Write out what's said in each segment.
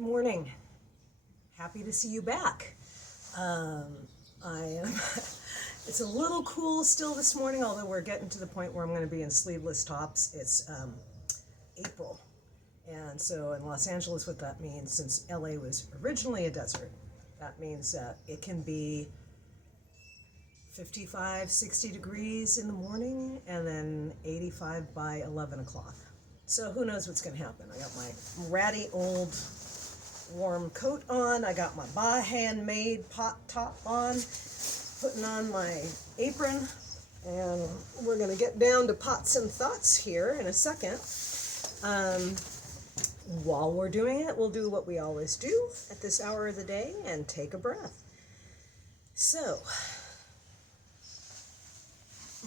Good morning. Happy to see you back. It's a little cool still this morning, although we're getting to the point where I'm going to be in sleeveless tops. It's April. And so in Los Angeles, what that means, since LA was originally a desert, that means that it can be 55, 60 degrees in the morning and then 85 by 11 o'clock. So who knows what's going to happen. I got my ratty old warm coat on. I got my handmade pot top on, putting on my apron, and we're going to get down to pots and thoughts here in a second. While we're doing it, we'll do what we always do at this hour of the day and take a breath. So,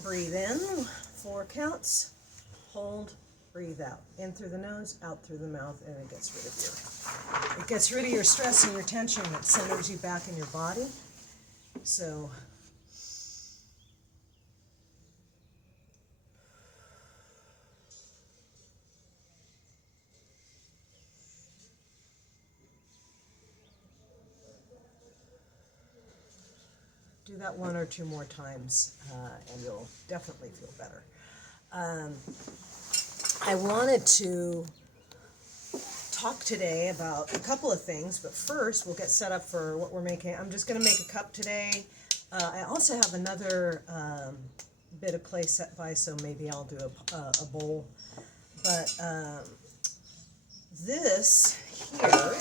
breathe in, 4 counts, hold, breathe out. In through the nose, out through the mouth, and it gets rid of your stress and your tension. It centers you back in your body. So, do that 1 or 2 more times, and you'll definitely feel better. I wanted to talk today about a couple of things, but first we'll get set up for what we're making. I'm just going to make a cup today. I also have another bit of clay set by, so maybe I'll do a bowl. But this here,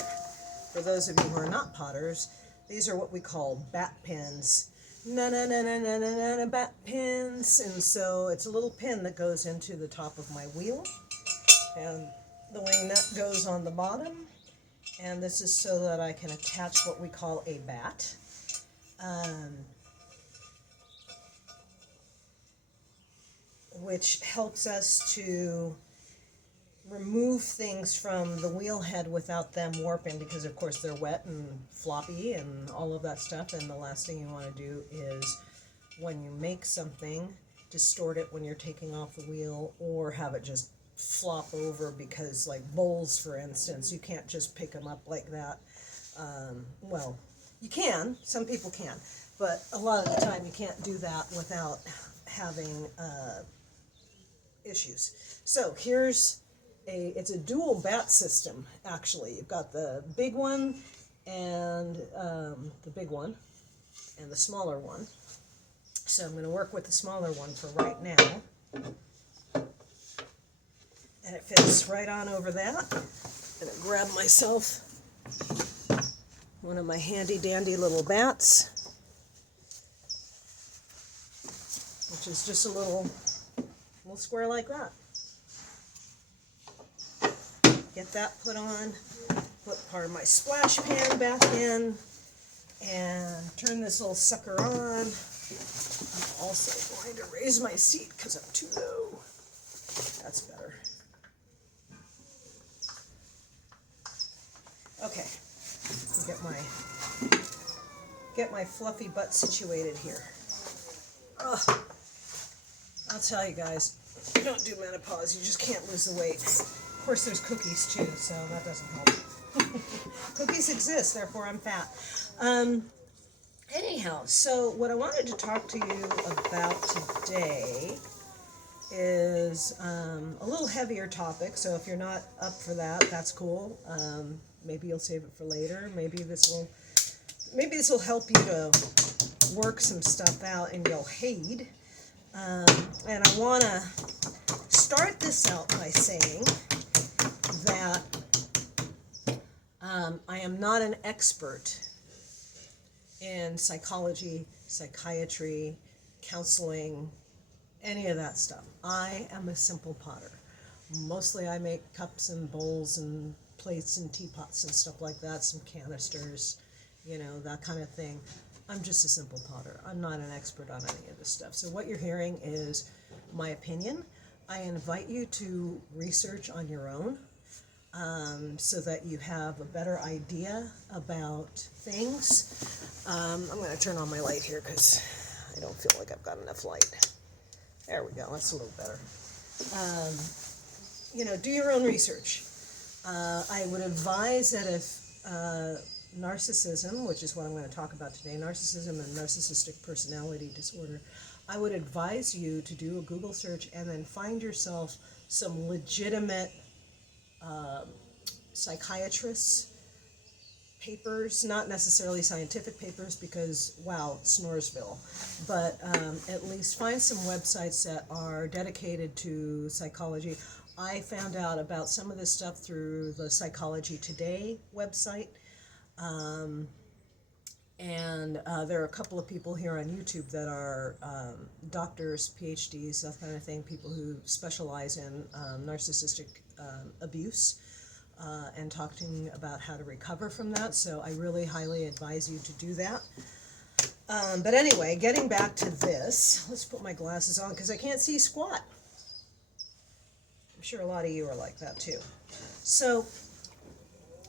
for those of you who are not potters, these are what we call bat pins. Bat pins. And so it's a little pin that goes into the top of my wheel, and the wing nut goes on the bottom, and this is so that I can attach what we call a bat. Which helps us to remove things from the wheel head without them warping, because of course they're wet and floppy and all of that stuff, and the last thing you want to do is, when you make something, distort it when you're taking off the wheel, or have it just flop over, because like bowls, for instance, you can't just pick them up like that. Well, you can, some people can, but a lot of the time you can't do that without having issues. So here's it's a dual bat system, actually. You've got the big one and the smaller one. So I'm going to work with the smaller one for right now. And it fits right on over that. I'm going to grab myself one of my handy dandy little bats, which is just a little square like that. Get that put on, put part of my splash pan back in, and turn this little sucker on. I'm also going to raise my seat because I'm too low. That's better. Okay, get my fluffy butt situated here. Oh, I'll tell you guys, you don't do menopause, you just can't lose the weight. Of course, there's cookies too, so that doesn't help. Cookies exist, therefore I'm fat. Anyhow, so what I wanted to talk to you about today is a little heavier topic. So if you're not up for that, that's cool. Maybe you'll save it for later. Maybe this will help you to work some stuff out in your head. And I want to start this out by saying that I am not an expert in psychology, psychiatry, counseling, any of that stuff. I am a simple potter. Mostly I make cups and bowls and plates and teapots and stuff like that, some canisters, that kind of thing. I'm just a simple potter. I'm not an expert on any of this stuff. So what you're hearing is my opinion. I invite you to research on your own, so that you have a better idea about things. I'm going to turn on my light here because I don't feel like I've got enough light. There we go. That's a little better. Do your own research. I would advise that if narcissism, which is what I'm going to talk about today, narcissism and narcissistic personality disorder, I would advise you to do a Google search and then find yourself some legitimate psychiatrists, papers, not necessarily scientific papers because, wow, Snoresville, but at least find some websites that are dedicated to psychology. I found out about some of this stuff through the Psychology Today website. And there are a couple of people here on YouTube that are doctors, PhDs, that kind of thing, people who specialize in narcissistic abuse and talking about how to recover from that. So I really highly advise you to do that. But anyway, getting back to this, let's put my glasses on because I can't see squat. I'm sure a lot of you are like that too. So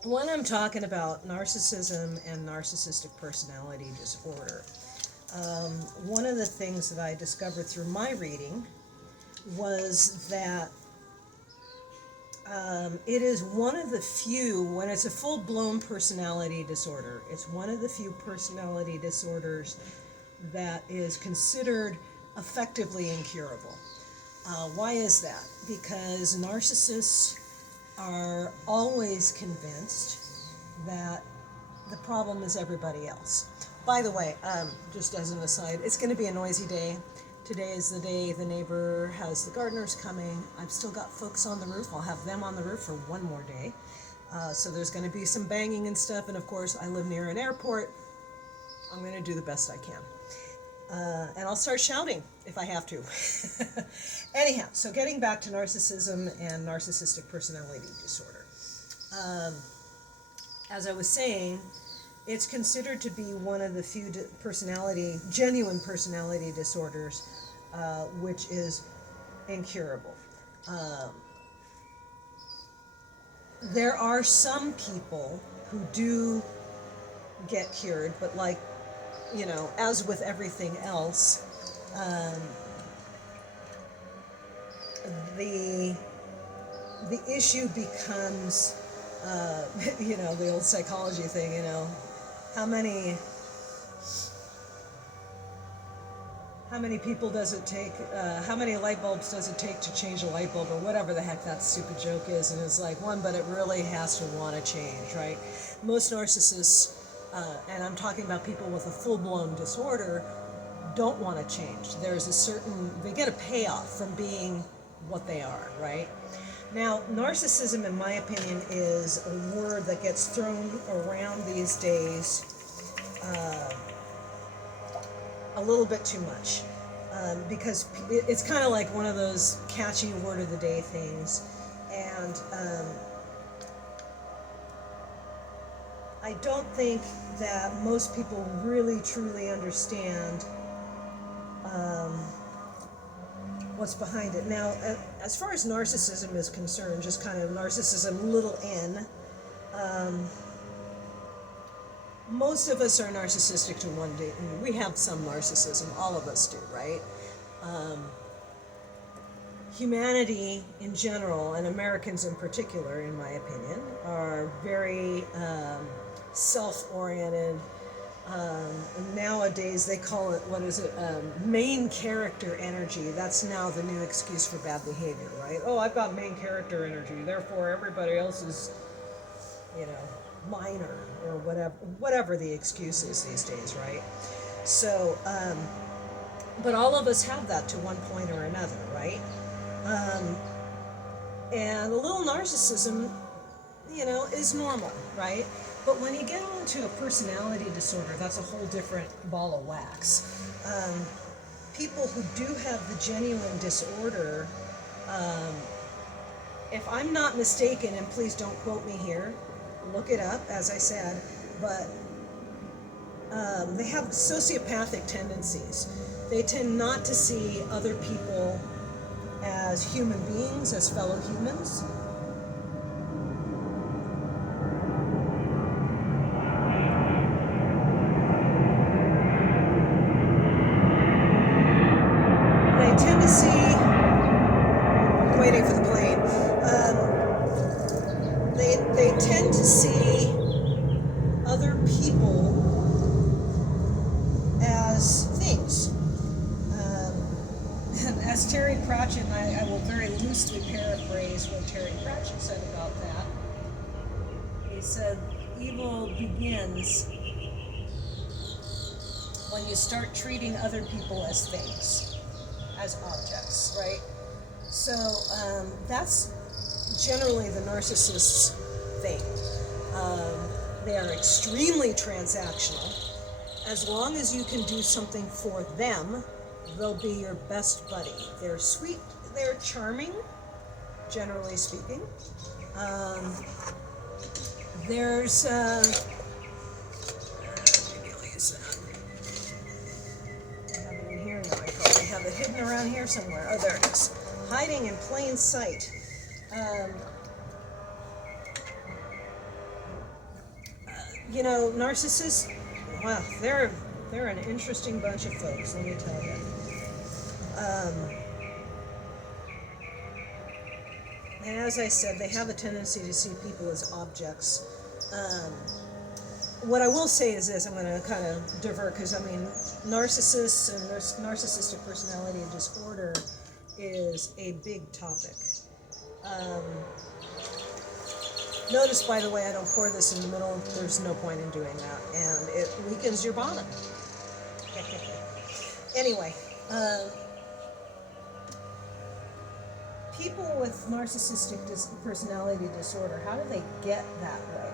when I'm talking about narcissism and narcissistic personality disorder, one of the things that I discovered through my reading was that it is one of the few, when it's a full-blown personality disorder, it's one of the few personality disorders that is considered effectively incurable. Why is that? Because narcissists are always convinced that the problem is everybody else. By the way, just as an aside, it's going to be a noisy day. Today is the day the neighbor has the gardeners coming. I've still got folks on the roof. I'll have them on the roof for one more day. So there's going to be some banging and stuff. And of course, I live near an airport. I'm going to do the best I can. And I'll start shouting if I have to. Anyhow, so getting back to narcissism and narcissistic personality disorder. As I was saying, it's considered to be one of the few genuine personality disorders, which is incurable. There are some people who do get cured, but like, you know, as with everything else, the issue becomes, you know, the old psychology thing, you know, how many people does it take, how many light bulbs does it take to change a light bulb, or whatever the heck that stupid joke is, and it's like one, but it really has to want to change, right? Most narcissists, and I'm talking about people with a full-blown disorder, don't want to change. There's a certain, they get a payoff from being what they are, right? Now, narcissism, in my opinion, is a word that gets thrown around these days a little bit too much, because it's kind of like one of those catchy word of the day things, and I don't think that most people really truly understand what's behind it. Now, as far as narcissism is concerned, just kind of narcissism, little n, most of us are narcissistic to one degree. We have some narcissism, all of us do, right? Humanity in general, and Americans in particular, in my opinion, are very self-oriented. Nowadays they call it, main character energy. That's now the new excuse for bad behavior, right? Oh, I've got main character energy, therefore everybody else is, you know, minor, or whatever the excuse is these days, right? So, but all of us have that to one point or another, right? And a little narcissism, you know, is normal, right? But when you get onto a personality disorder, that's a whole different ball of wax. People who do have the genuine disorder, if I'm not mistaken, and please don't quote me here, look it up, as I said, but they have sociopathic tendencies. They tend not to see other people as human beings, as fellow humans. Waiting for the plane. They tend to see people as things. And as Terry Pratchett, and I will very loosely paraphrase what Terry Pratchett said about that. He said, evil begins when you start treating other people as things, as objects, right? So that's generally the narcissist's thing. They are extremely transactional. As long as you can do something for them, they'll be your best buddy. They're sweet, they're charming, generally speaking. There's I have it in here now. I probably have it hidden around here somewhere. Oh, there it is. Hiding in plain sight. You know, narcissists, well, they're an interesting bunch of folks, let me tell you. And as I said, they have a tendency to see people as objects. What I will say is this, I'm going to kind of divert, because I mean, narcissists and narcissistic personality disorder is a big topic. Notice, by the way, I don't pour this in the middle. There's no point in doing that, and it weakens your bottom. Anyway, people with narcissistic personality disorder, how do they get that way?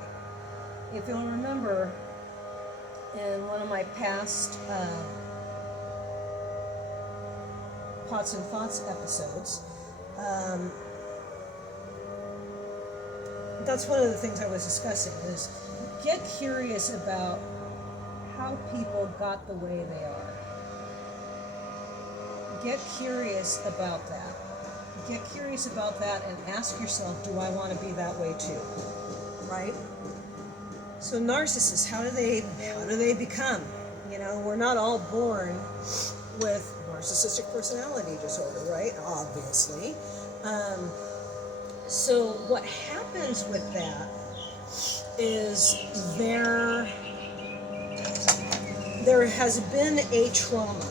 If you'll remember, in one of my past Pots and Thoughts episodes, that's one of the things I was discussing, is get curious about how people got the way they are. Get curious about that. Get curious about that and ask yourself, do I want to be that way too? Right? So narcissists, how do they become? You know, we're not all born with narcissistic personality disorder, right? Obviously. So what happens with that is there has been a trauma,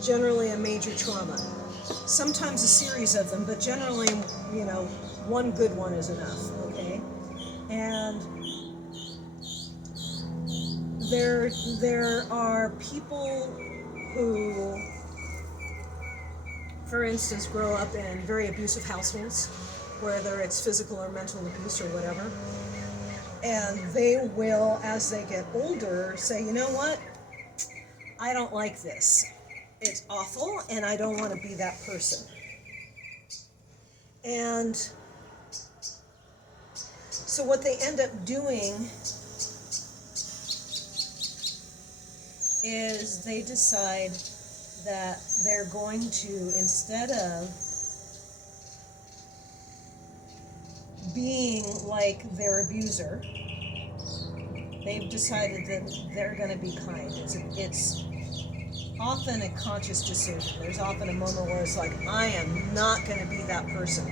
generally a major trauma. Sometimes a series of them, but generally, you know, one good one is enough, okay? And there are people who, for instance, grow up in very abusive households, whether it's physical or mental abuse or whatever. And they will, as they get older, say, you know what? I don't like this. It's awful, and I don't want to be that person. And so what they end up doing is they decide that they're going to, instead of being like their abuser, they've decided that they're going to be kind. It's often a conscious decision. There's often a moment where it's like, I am not going to be that person.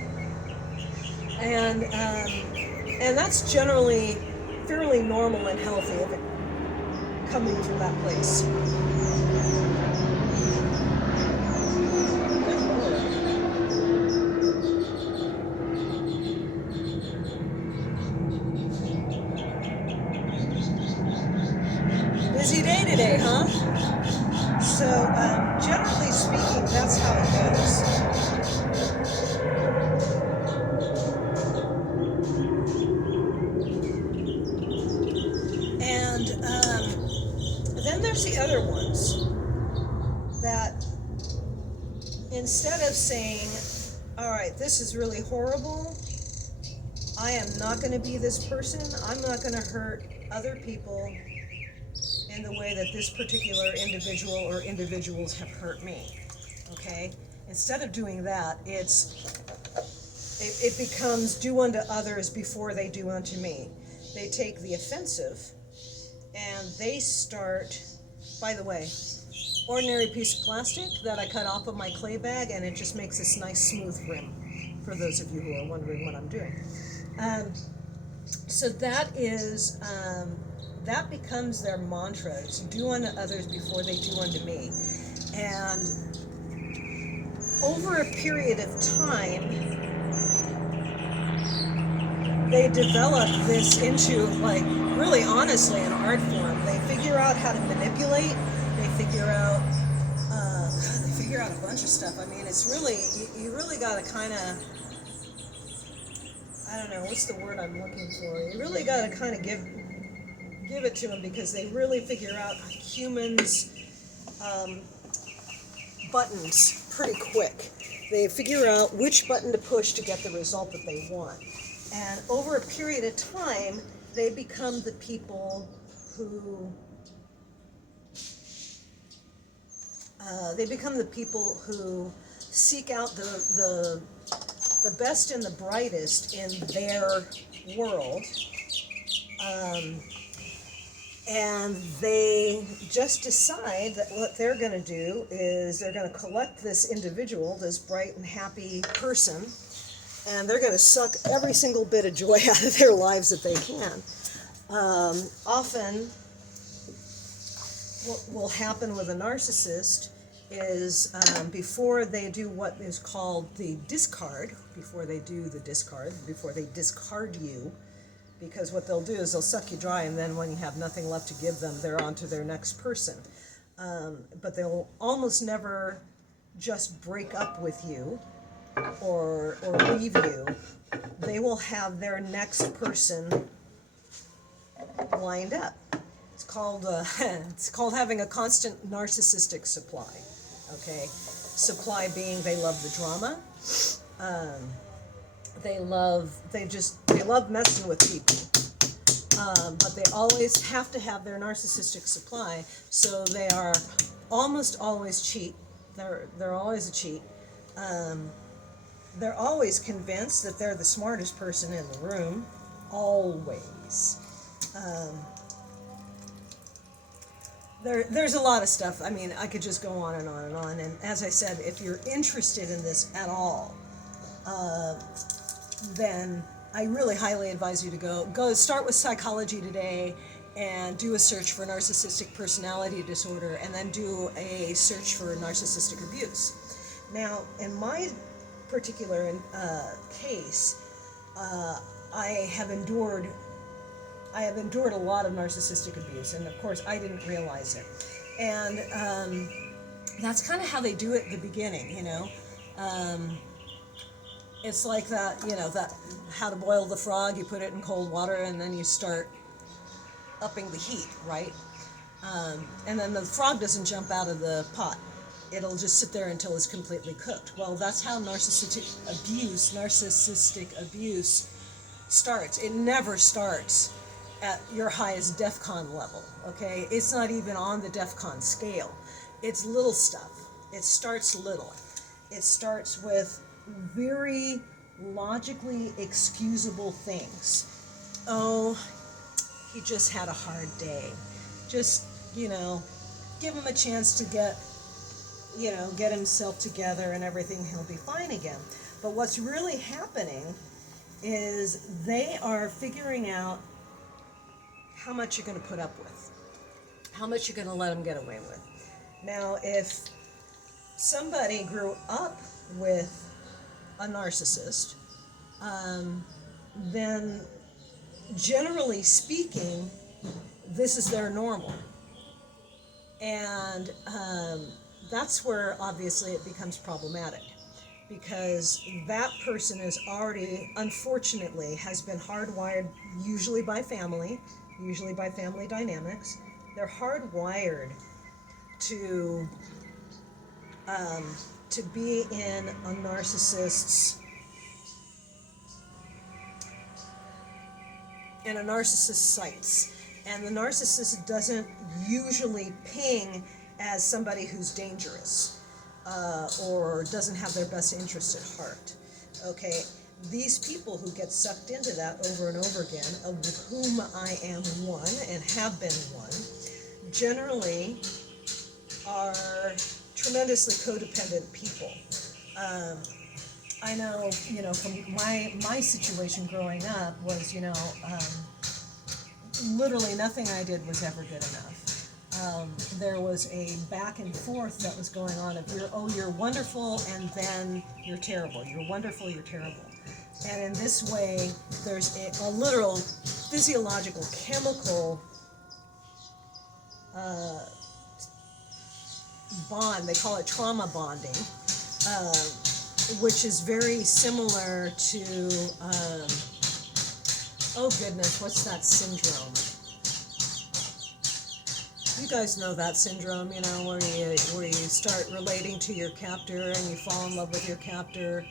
And that's generally fairly normal and healthy if it coming from that place. Busy day today, huh? So, generally speaking, that's how it goes. And then there's the other ones that instead of saying, all right, this is really horrible, I am not going to be this person, I'm not going to hurt other people in the way that this particular individual or individuals have hurt me, okay? Instead of doing that, it becomes do unto others before they do unto me. They take the offensive and they start, by the way, ordinary piece of plastic that I cut off of my clay bag, and it just makes this nice smooth rim, for those of you who are wondering what I'm doing. So that is, that becomes their mantra. It's do unto others before they do unto me. And over a period of time, they develop this into, like, really honestly an art form. They figure out how to manipulate. They figure out a bunch of stuff. I mean, it's really, you really got to kind of, I don't know, what's the word I'm looking for? You really got to kind of give it to them, because they really figure out humans' buttons pretty quick. They figure out which button to push to get the result that they want. And over a period of time, they become the people who seek out the best and the brightest in their world, and they just decide that what they're going to do is they're going to collect this individual, this bright and happy person, and they're going to suck every single bit of joy out of their lives that they can. Often, what will happen with a narcissist is before they do what is called the discard, before they discard you, because what they'll do is they'll suck you dry, and then when you have nothing left to give them, they're on to their next person. But they'll almost never just break up with you or leave you. They will have their next person lined up. It's called having a constant narcissistic supply. Okay, supply being they love the drama. They love messing with people. But they always have to have their narcissistic supply, so they are almost always cheat. They're always a cheat. They're always convinced that they're the smartest person in the room. Always. There's a lot of stuff. I mean, I could just go on and on and on. And as I said, if you're interested in this at all, then I really highly advise you to go start with Psychology Today and do a search for narcissistic personality disorder, and then do a search for narcissistic abuse. Now, in my particular case, I have endured a lot of narcissistic abuse, and of course I didn't realize it. And that's kind of how they do it at the beginning, you know. It's like that, you know, that how to boil the frog. You put it in cold water, and then you start upping the heat, right? And then the frog doesn't jump out of the pot. It'll just sit there until it's completely cooked. Well, that's how narcissistic abuse starts. It never starts at your highest DEFCON level, okay? It's not even on the DEFCON scale. It's little stuff. It starts little. It starts with very logically excusable things. Oh, he just had a hard day. Just, you know, give him a chance to get himself together and everything, he'll be fine again. But what's really happening is they are figuring out how much you're going to put up with, how much you're going to let them get away with. Now, if somebody grew up with a narcissist, then generally speaking, this is their normal. And that's where obviously it becomes problematic, because that person is already, unfortunately, has been hardwired, usually by family dynamics. They're hardwired to be in a narcissist's sights. And the narcissist doesn't usually ping as somebody who's dangerous or doesn't have their best interest at heart. Okay, these people who get sucked into that over and over again, of whom I am one and have been one, generally are tremendously codependent people. I know, from my situation growing up was, literally nothing I did was ever good enough. There was a back and forth that was going on of you're wonderful, and then you're terrible. You're wonderful, you're terrible. And in this way, there's a literal physiological, chemical bond. They call it trauma bonding, which is very similar to, oh goodness, what's that syndrome? You guys know that syndrome, where you start relating to your captor and you fall in love with your captor.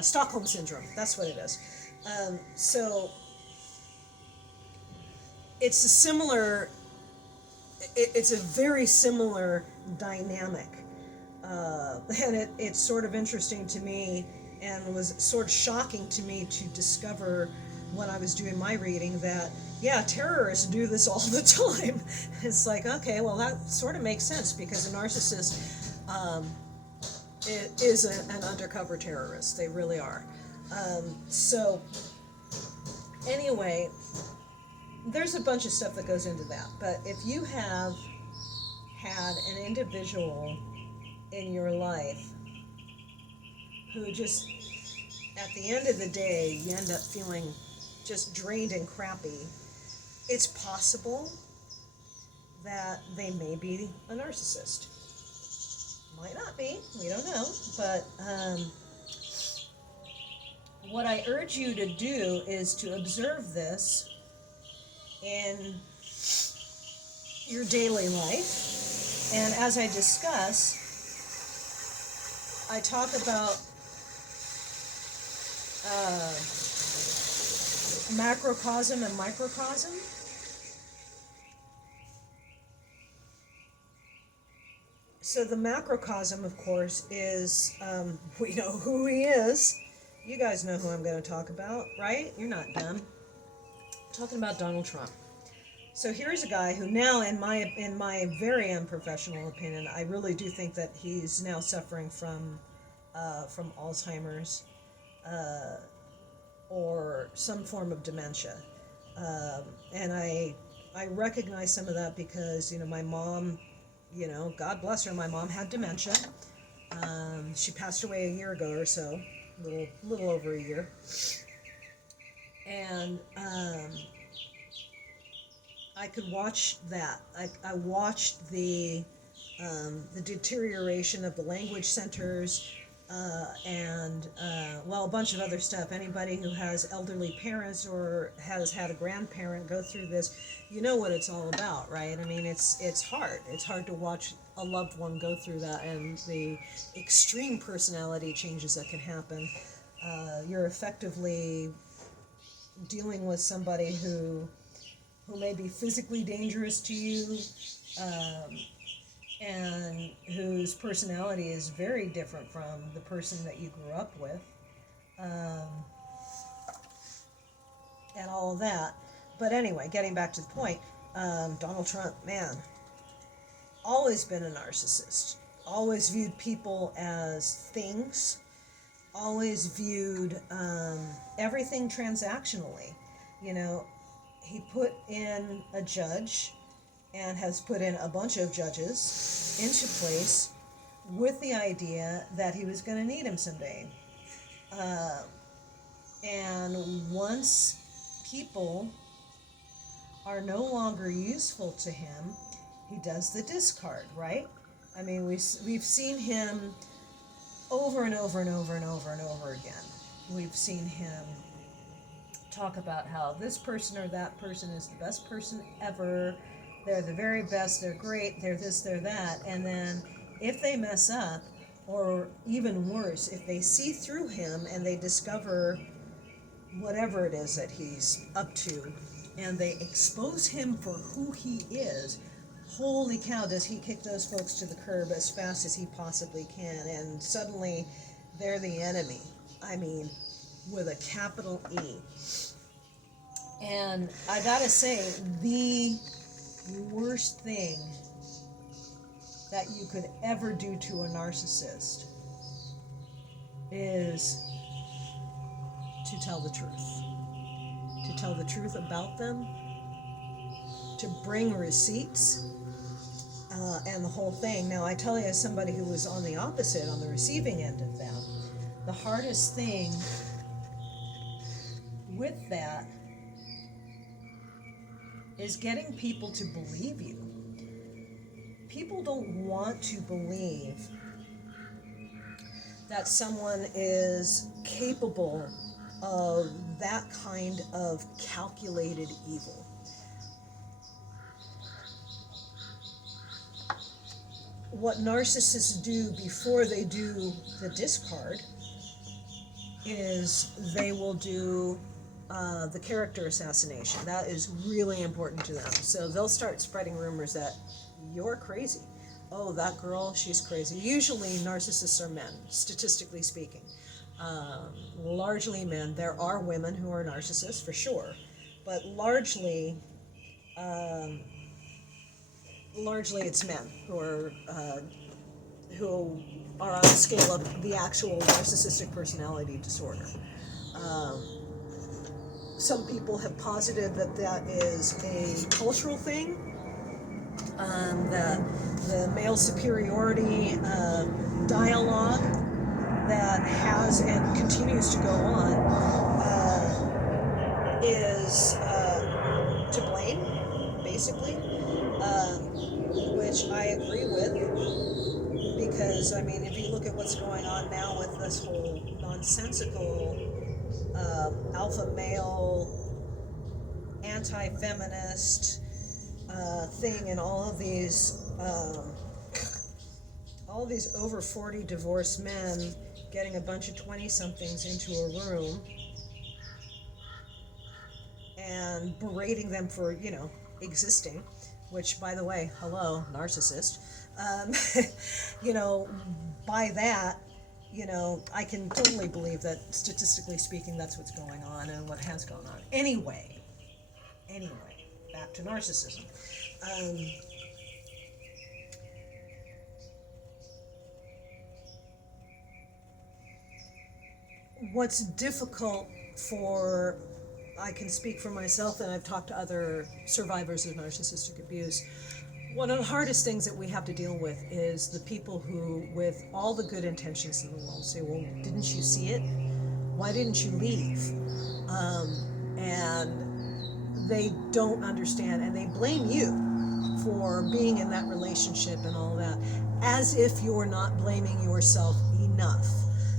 Stockholm syndrome, that's what it is. So it's a similar, it's a very similar dynamic. And it's sort of interesting to me, and was sort of shocking to me to discover when I was doing my reading that, yeah, terrorists do this all the time. It's like, okay, well, that sort of makes sense, because a narcissist is an undercover terrorist. They really are. So anyway, there's a bunch of stuff that goes into that. But if you have had an individual in your life who just, at the end of the day, you end up feeling just drained and crappy, it's possible that they may be a narcissist. Might not be, we don't know, but what I urge you to do is to observe this in your daily life. And as I discuss, I talk about macrocosm and microcosm. So the macrocosm, of course, is, we know who he is. You guys know who I'm going to talk about, right? You're not dumb. I'm talking about Donald Trump. So here's a guy who now, in my very unprofessional opinion, I really do think that he's now suffering from Alzheimer's or some form of dementia. And I recognize some of that because, my mom, God bless her, my mom had dementia. She passed away a year ago or so, little over a year. And I could watch that. I watched the deterioration of the language centers, and a bunch of other stuff. Anybody who has elderly parents or has had a grandparent go through this, you know what it's all about, right? I mean, it's hard. It's hard to watch a loved one go through that, and the extreme personality changes that can happen. You're effectively dealing with somebody who may be physically dangerous to you, and whose personality is very different from the person that you grew up with, and all of that. But anyway, getting back to the point, Donald Trump, man, always been a narcissist, always viewed people as things, always viewed everything transactionally. He put in a judge and has put in a bunch of judges into place with the idea that he was going to need him someday. And once people are no longer useful to him, he does the discard, right? I mean, we've seen him over and over and over and over and over again. We've seen him talk about how this person or that person is the best person ever. They're the very best, they're great, they're this, they're that. And then if they mess up, or even worse, if they see through him and they discover whatever it is that he's up to, and they expose him for who he is, holy cow, does he kick those folks to the curb as fast as he possibly can. And suddenly they're the enemy. I mean, with a capital E. And I gotta say, the worst thing that you could ever do to a narcissist is to tell the truth. To tell the truth about them, to bring receipts, and the whole thing. Now, I tell you, as somebody who was on the opposite, on the receiving end of that, the hardest thing with that is getting people to believe you. People don't want to believe that someone is capable of that kind of calculated evil. What narcissists do before they do the discard is they will do the character assassination. That is really important to them. So they'll start spreading rumors that you're crazy. Oh, that girl, she's crazy. Usually narcissists are men, statistically speaking. Largely men. There are women who are narcissists, for sure. But largely it's men who are on the scale of the actual narcissistic personality disorder. Some people have posited that is a cultural thing, that the male superiority dialogue that has and continues to go on is to blame, basically, which I agree with, because, I mean, if you look at what's going on now with this whole nonsensical alpha male, anti-feminist thing, and all of these over 40 divorced men getting a bunch of 20-somethings into a room and berating them for, existing, which, by the way, hello, narcissist. By that, I can totally believe that, statistically speaking, that's what's going on and what has gone on. Anyway, back to narcissism. What's difficult for, I can speak for myself, and I've talked to other survivors of narcissistic abuse, one of the hardest things that we have to deal with is the people who, with all the good intentions in the world, say, well, didn't you see it? Why didn't you leave? And they don't understand, and they blame you for being in that relationship and all that, as if you're not blaming yourself enough.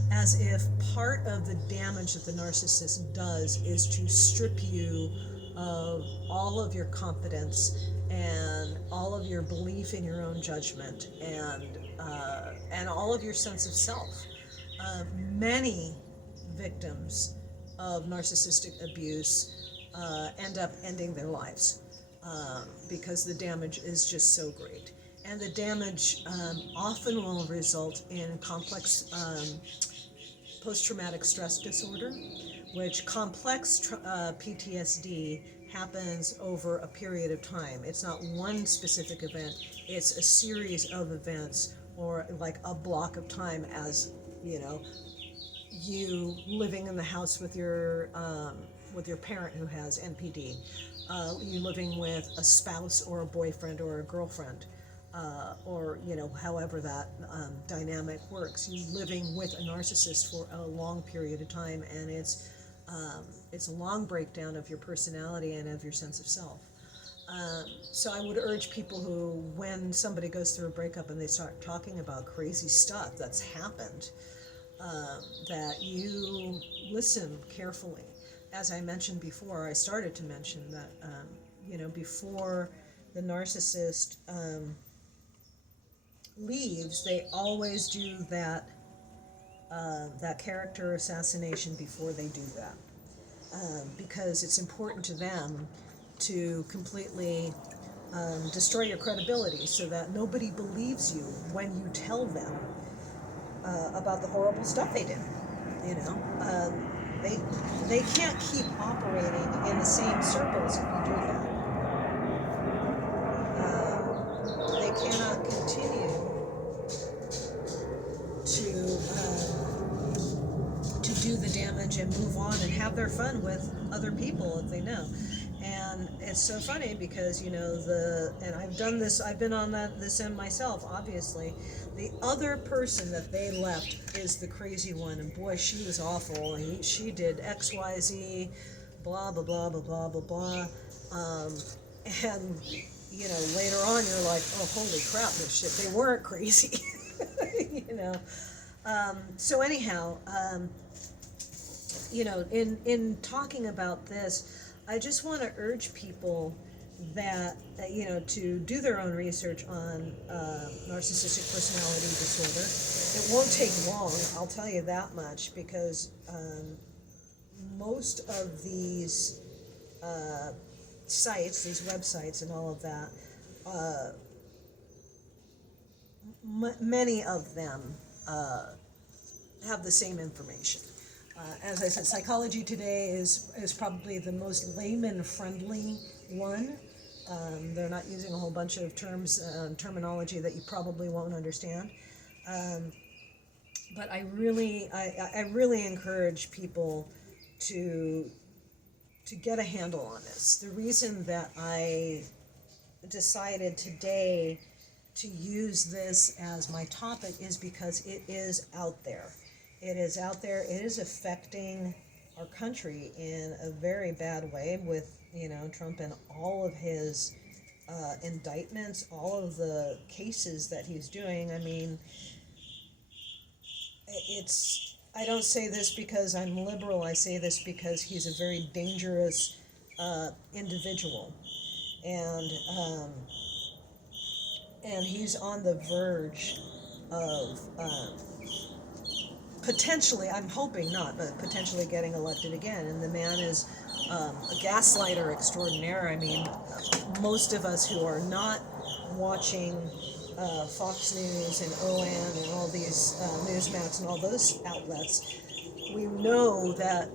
As if part of the damage that the narcissist does is to strip you of all of your confidence and all of your belief in your own judgment and all of your sense of self. Many victims of narcissistic abuse end up ending their lives because the damage is just so great. And the damage often will result in complex post-traumatic stress disorder, which complex PTSD happens over a period of time. It's not one specific event, it's a series of events, or like a block of time, as you living in the house with your parent who has NPD, you living with a spouse or a boyfriend or a girlfriend, or however that dynamic works. You living with a narcissist for a long period of time, and it's a long breakdown of your personality and of your sense of self. So I would urge people who, when somebody goes through a breakup and they start talking about crazy stuff that's happened, that you listen carefully. As I mentioned before, I started to mention that, before the narcissist leaves, they always do that character assassination before they do that, because it's important to them to completely destroy your credibility, so that nobody believes you when you tell them about the horrible stuff they did. They can't keep operating in the same circles if you do that. They cannot continue to and move on and have their fun with other people if they know. And it's so funny because, and I've done this, I've been on this end myself, obviously. The other person that they left is the crazy one, and boy, she was awful. She did X, Y, Z, blah, blah, blah, blah, blah, blah, blah. And, later on you're like, oh, holy crap, this shit, they weren't crazy. So anyhow, in talking about this, I just want to urge people that, to do their own research on narcissistic personality disorder. It won't take long, I'll tell you that much, because most of these sites, these websites and all of that, many of them have the same information. As I said, Psychology Today is probably the most layman-friendly one. They're not using a whole bunch of terminology that you probably won't understand. But I really encourage people to get a handle on this. The reason that I decided today to use this as my topic is because it is out there. It is out there. It is affecting our country in a very bad way with, Trump and all of his indictments, all of the cases that he's doing. I mean, I don't say this because I'm liberal. I say this because he's a very dangerous individual. And he's on the verge of potentially, I'm hoping not, but potentially getting elected again. And the man is a gaslighter extraordinaire. I mean, most of us who are not watching Fox News and OAN and all these Newsmax and all those outlets, we know that,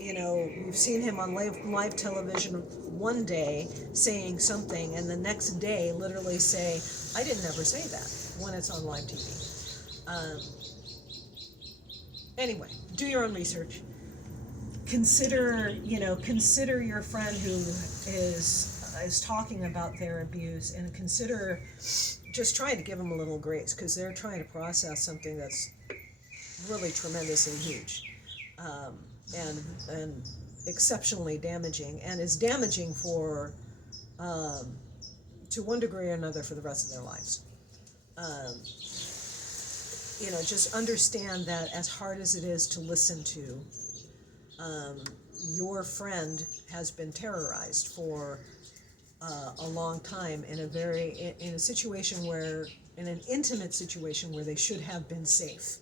we've seen him on live television one day saying something, and the next day literally say, I didn't ever say that, when it's on live TV. Anyway, do your own research. Consider your friend who is talking about their abuse, and consider just trying to give them a little grace, because they're trying to process something that's really tremendous and huge, and exceptionally damaging, and is damaging for to one degree or another for the rest of their lives. Just understand that as hard as it is to listen to, your friend has been terrorized for a long time in a situation in an intimate situation where they should have been safe.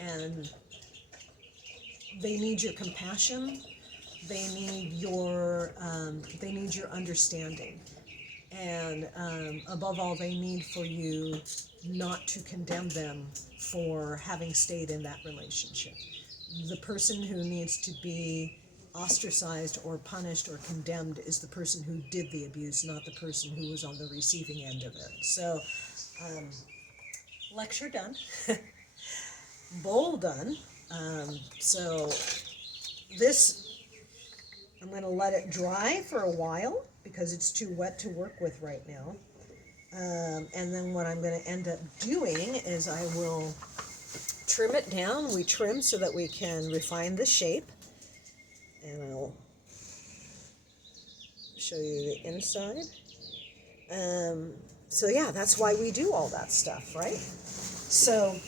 And they need your compassion. They need your understanding. And above all, they need for you not to condemn them for having stayed in that relationship. The person who needs to be ostracized or punished or condemned is the person who did the abuse, not the person who was on the receiving end of it. So, lecture done. Bowl done. So this, I'm going to let it dry for a while because it's too wet to work with right now. And then what I'm going to end up doing is I will trim it down. We trim so that we can refine the shape. And I'll show you the inside. So yeah, that's why we do all that stuff, right? So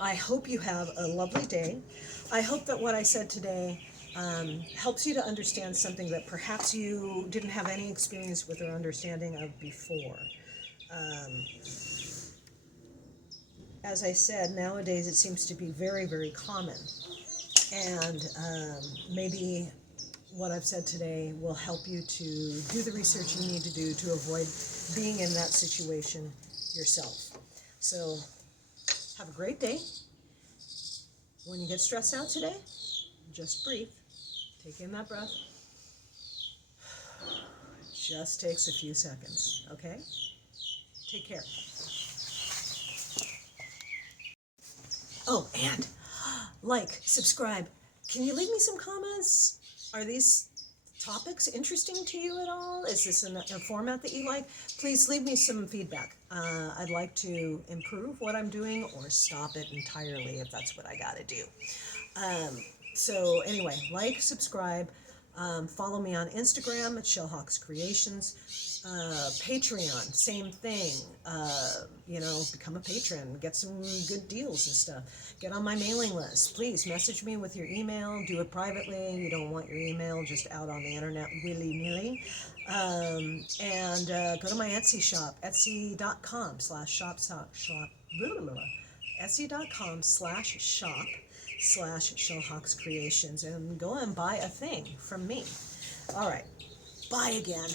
I hope you have a lovely day. I hope that what I said today helps you to understand something that perhaps you didn't have any experience with or understanding of before. As I said, nowadays it seems to be very, very common. And maybe what I've said today will help you to do the research you need to do to avoid being in that situation yourself. So have a great day. When you get stressed out today, just breathe. Take in that breath. It just takes a few seconds, okay? Take care. Oh, and like, subscribe. Can you leave me some comments? Are these topics interesting to you at all? Is this a format that you like? Please leave me some feedback. I'd like to improve what I'm doing or stop it entirely if that's what I gotta do. So anyway, like, subscribe, follow me on Instagram at Shellhawks Creations. Patreon, same thing. Become a patron, get some good deals and stuff. Get on my mailing list. Please message me with your email. Do it privately. You don't want your email just out on the internet willy-nilly. And go to my Etsy shop, etsy.com/shop, etsy.com/shop/Shellhawks Creations, and go and buy a thing from me. All right. Bye again.